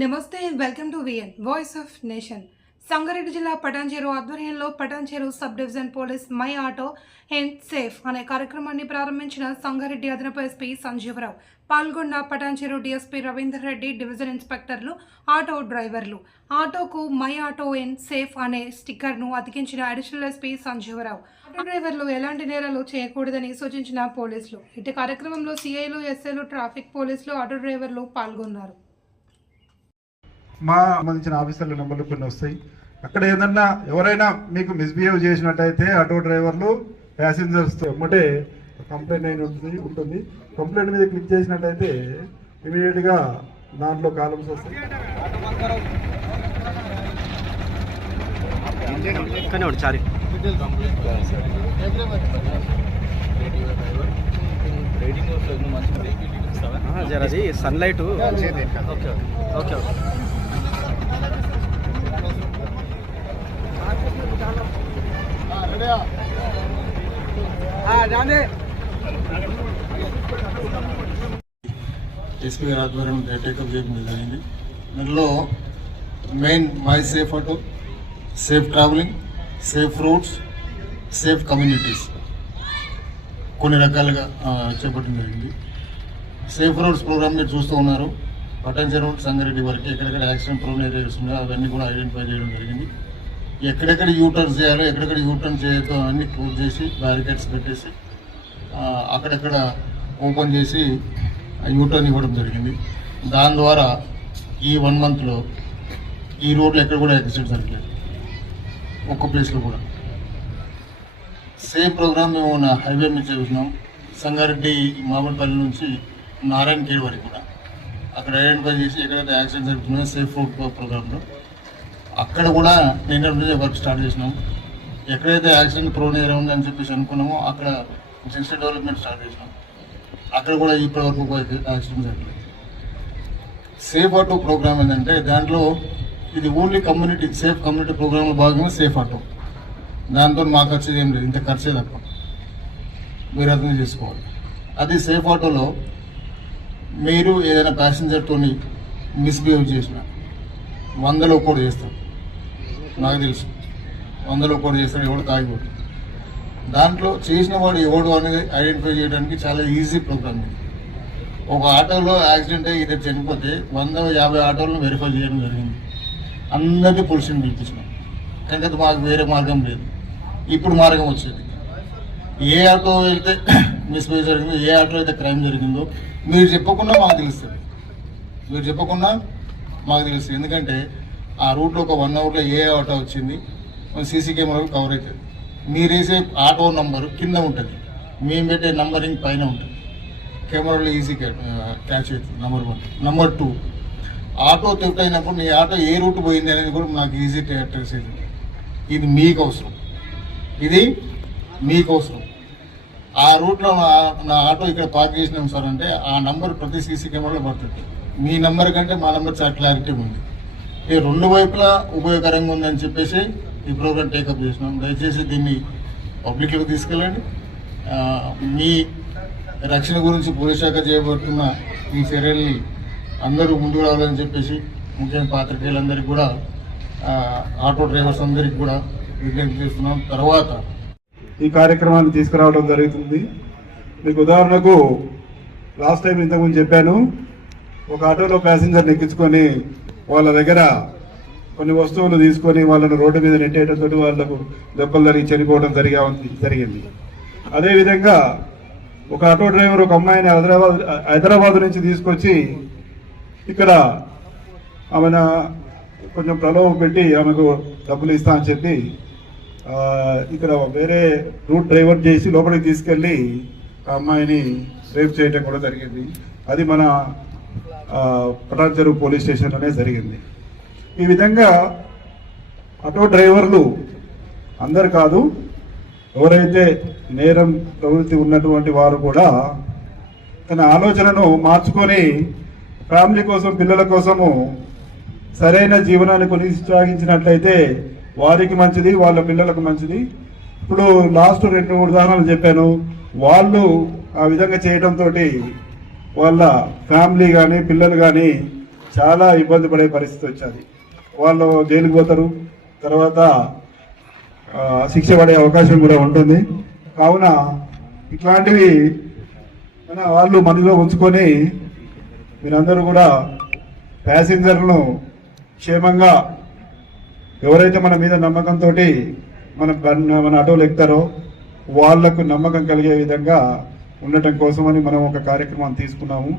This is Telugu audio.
నమస్తే welcome to VN voice of nation. Sangareddy జిల్లా పటాన్చేరు ఆధ్వర్యంలో Patancheru sub division police my auto and safe అనే కార్యక్రమాన్ని ప్రారంభించిన సంగారెడ్డి అదనపు ఎస్పీ సంజీవరావు పాల్గొన్న పటాన్చేరు డీఎస్పీ రవీందర్ రెడ్డి డివిజన్ ఇన్స్పెక్టర్లు ఆటో డ్రైవర్లు. ఆటోకు మై ఆటో అండ్ సేఫ్ అనే స్టిక్కర్ను అతికించిన అడిషనల్ ఎస్పీ సంజీవరావు. ఆటో డ్రైవర్లు ఎలాంటి నేరాలు చేయకూడదని సూచించిన పోలీసులు. ఇటు కార్యక్రమంలో సిఐలు ఎస్ఐలు ట్రాఫిక్ పోలీసులు ఆటో డ్రైవర్లు పాల్గొన్నారు. మా సంబంధించిన ఆఫీసర్ల నెంబర్లు కొన్ని వస్తాయి. అక్కడ ఏదన్నా ఎవరైనా మీకు మిస్బిహేవ్ చేసినట్టయితే ఆటో డ్రైవర్లు ప్యాసింజర్స్ ఎమ్మటే కంప్లైంట్ అయిన ఉంటుంది ఉంటుంది. కంప్లైంట్ మీద క్లిక్ చేసినట్టయితే ఇమీడియట్గా దాంట్లో కాలమ్స్ వస్తాయి. ఒకటి sunlight okay okay okay. SP గారి ఆధ్వర్యంలో టేకప్ చేయడం జరిగింది. దీనిలో main my safe auto safe travelling safe routes safe communities కొన్ని రకాలుగా చేపట్టడం జరిగింది. సేఫ్ రోడ్స్ ప్రోగ్రామ్ మీరు చూస్తూ ఉన్నారు. పటాన్సీ రోడ్ సంగారెడ్డి వరకు ఎక్కడెక్కడ యాక్సిడెంట్ ప్రోన్ ఏరియాస్ ఉన్నాయో అవన్నీ కూడా ఐడెంటిఫై చేయడం జరిగింది. ఎక్కడెక్కడ యూటర్న్ చేయాలో ఎక్కడెక్కడ యూటర్న్ చేయొద్దో అన్ని క్లోజ్ చేసి బ్యారికేడ్స్ పెట్టేసి అక్కడెక్కడ అక్కడక్కడ ఓపెన్ చేసి యూటర్న్ ఇవ్వడం జరిగింది. దాని ద్వారా ఈ వన్ మంత్లో ఈ రోడ్లు ఎక్కడ కూడా ఎక్సిడెంట్ జరగలేదు ఒక్క ప్లేస్లో కూడా. సేమ్ ప్రోగ్రామ్ మేము నా హైవే మీద చూసినాం. సంగారెడ్డి మామిడిపల్లి నుంచి నారాయణ ఖేడ్ వరకు కూడా. అక్కడ ఐడెంటిఫై చేసి ఎక్కడైతే యాక్సిడెంట్ జరుగుతున్నాయో సేఫ్ రోడ్ ప్రోగ్రాంలో అక్కడ కూడా నిన్న వర్క్ స్టార్ట్ చేసినాం. ఎక్కడైతే యాక్సిడెంట్ ప్రోన్ ఏరియా ఉందని చెప్పేసి అనుకున్నామో అక్కడ సిస్టమ్ డెవలప్మెంట్ స్టార్ట్ చేసినాం. అక్కడ కూడా ఇప్పటివరకు యాక్సిడెంట్ జరగలేదు సేఫ్ ఆటో ప్రోగ్రామ్ ఏంటంటే దాంట్లో ఇది ఓన్లీ కమ్యూనిటీ సేఫ్ కమ్యూనిటీ ప్రోగ్రాంలో భాగంగా సేఫ్ ఆటో దాంతో మాకు వచ్చేది ఏం లేదు ఇంత ఖర్చే తక్కువ. మీరు అర్థం చేసుకోవాలి. అది సేఫ్ ఆటోలో మీరు ఏదైనా ప్యాసింజర్తో మిస్బిహేవ్ చేసిన వందలో కూడా చేస్తారు నాకు తెలుసు. వందలో కూడా చేస్తాడు ఎవడు తాగిపోతుంది దాంట్లో చేసిన వాడు ఎవడు అనేది ఐడెంటిఫై చేయడానికి చాలా ఈజీ ప్రోగ్రామ్ ఇది. ఒక ఆటోలో యాక్సిడెంట్ అయ్యి ఇద్దరు చనిపోతే వంద యాభై ఆటోలను వెరిఫై చేయడం జరిగింది. అందరినీ పోలీసుని పిలిపించినాం. కానీ అది మాకు వేరే మార్గం లేదు. ఇప్పుడు మార్గం వచ్చేది. ఏ ఆటో వెళ్తే మిస్బేస్ జరిగిందో ఏ ఆటో అయితే క్రైమ్ జరిగిందో మీరు చెప్పకుండా మాకు తెలుస్తుంది. మీరు చెప్పకుండా మాకు తెలుస్తుంది. ఎందుకంటే ఆ రూట్లో ఒక వన్ అవర్లో ఏ ఆటో వచ్చింది మన సీసీ కెమెరాలు కవర్ అవుతుంది మీరేసే ఆటో నంబరు కింద ఉంటుంది. మేము పెట్టే నంబరింగ్ పైన ఉంటుంది. కెమెరాలో ఈజీ క్యాచ్ అవుతుంది. Number one number two auto theft అయినప్పుడు నీ ఆటో ఏ రూట్ పోయింది అనేది కూడా నాకు ఈజీ ట్రేస్ అవుతుంది. ఇది మీకు అవసరం. ఇది మీకు అవసరం. ఆ రూట్లో నా నా ఆటో ఇక్కడ పార్క్ చేసినాం సార్ అంటే ఆ నంబర్ ప్రతి సీసీ కెమెరాలో పడుతుంది. మీ నంబర్ కంటే మా నంబర్ చాలా క్లారిటీ ఉంది. ఇది రెండు వైపులా ఉపయోగకరంగా ఉందని చెప్పేసి ఈ ప్రోగ్రామ్ టేకప్ చేసినాం. దయచేసి దీన్ని పబ్లిక్లోకి తీసుకెళ్ళండి. మీ రక్షణ గురించి పోలీస్ శాఖ చేయబడుతున్న ఈ చర్యల్ని అందరూ ముందుకు రావాలని చెప్పేసి ముఖ్యంగా పాత్రికేయులందరికీ కూడా ఆటో డ్రైవర్స్ అందరికీ కూడా విజ్ఞప్తి చేస్తున్నాం. తర్వాత ఈ కార్యక్రమాన్ని తీసుకురావడం జరుగుతుంది. మీకు ఉదాహరణకు లాస్ట్ టైం ఇంతకుముందు చెప్పాను ఒక ఆటోలో ప్యాసింజర్ ఎక్కించుకొని వాళ్ళ దగ్గర కొన్ని వస్తువులు తీసుకొని వాళ్ళను రోడ్డు మీద నెట్టేయడంతో వాళ్ళకు దెబ్బలు జరిగి చనిపోవడం జరిగా జరిగింది. అదేవిధంగా ఒక ఆటో డ్రైవర్ ఒక అమ్మాయిని హైదరాబాద్ హైదరాబాద్ నుంచి తీసుకొచ్చి ఇక్కడ ఆమెను కొంచెం ప్రలోభం పెట్టి ఆమెకు డబ్బులు ఇస్తా అని చెప్పి ఇక్కడ వేరే రూట్ డ్రైవర్ చేసి లోపలికి తీసుకెళ్ళి ఆ అమ్మాయిని రేప్ చేయటం కూడా జరిగింది. అది మన ఆ, పోలీస్ స్టేషన్లోనే జరిగింది. ఈ విధంగా ఆటో డ్రైవర్లు అందరు కాదు ఎవరైతే నేరం ప్రవృత్తి ఉన్నటువంటి వారు కూడా తన ఆలోచనను మార్చుకొని ఫ్యామిలీ కోసం పిల్లల కోసము సరైన జీవనాన్ని కొనసాగించినట్లయితే వారికి మంచిది వాళ్ళ పిల్లలకు మంచిది. ఇప్పుడు లాస్ట్ రెండు మూడు ఉదాహరణలు చెప్పాను. వాళ్ళు ఆ విధంగా చేయడంతో వాళ్ళ ఫ్యామిలీ కానీ పిల్లలు కానీ చాలా ఇబ్బంది పడే పరిస్థితి వచ్చింది. వాళ్ళు జైలుకు పోతారు. తర్వాత శిక్ష పడే అవకాశం కూడా ఉంటుంది. కావున ఇట్లాంటివి మన వాళ్ళు మనలో ఉంచుకొని మీరందరూ కూడా ప్యాసింజర్లను క్షేమంగా ఎవరైతే మన మీద నమ్మకంతో మన మన ఆటోలు ఎక్కుతారో వాళ్ళకు నమ్మకం కలిగే విధంగా ఉండటం కోసమని మనం ఒక కార్యక్రమం తీసుకున్నాము.